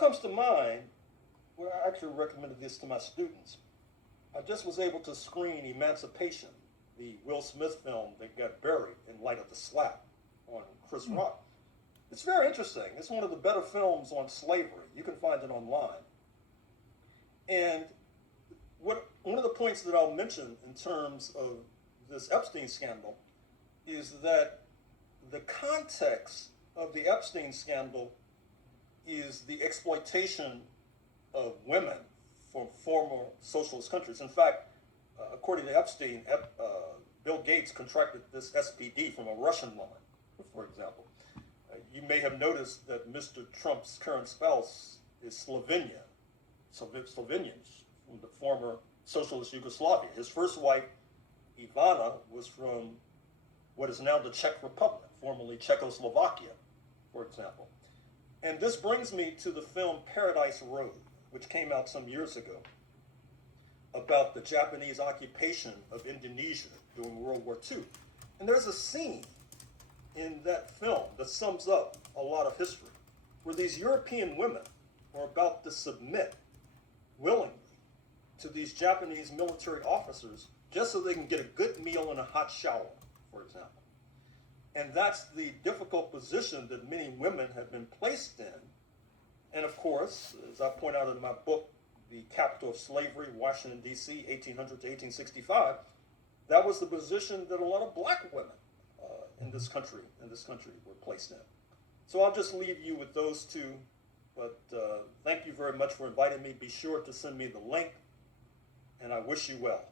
comes to mind, well, I actually recommended this to my students. I just was able to screen Emancipation, the Will Smith film that got buried in light of the slap on Chris Rock. It's very interesting. It's one of the better films on slavery. You can find it online. And one of the points that I'll mention in terms of this Epstein scandal is that the context of the Epstein scandal is the exploitation of women from former socialist countries. In fact, according to Epstein, Bill Gates contracted this SPD from a Russian woman, for example. You may have noticed that Mr. Trump's current spouse is Slovenian from the former socialist Yugoslavia. His first wife, Ivana, was from what is now the Czech Republic, formerly Czechoslovakia, for example. And this brings me to the film Paradise Road, which came out some years ago, about the Japanese occupation of Indonesia during World War II. And there's a scene in that film that sums up a lot of history, where these European women are about to submit willingly to these Japanese military officers just so they can get a good meal and a hot shower, for example. And that's the difficult position that many women have been placed in. And of course, as I point out in my book, The Capital of Slavery, Washington, D.C., 1800 to 1865, that was the position that a lot of black women in this country were placed in. So I'll just leave you with those two. But thank you very much for inviting me. Be sure to send me the link, and I wish you well.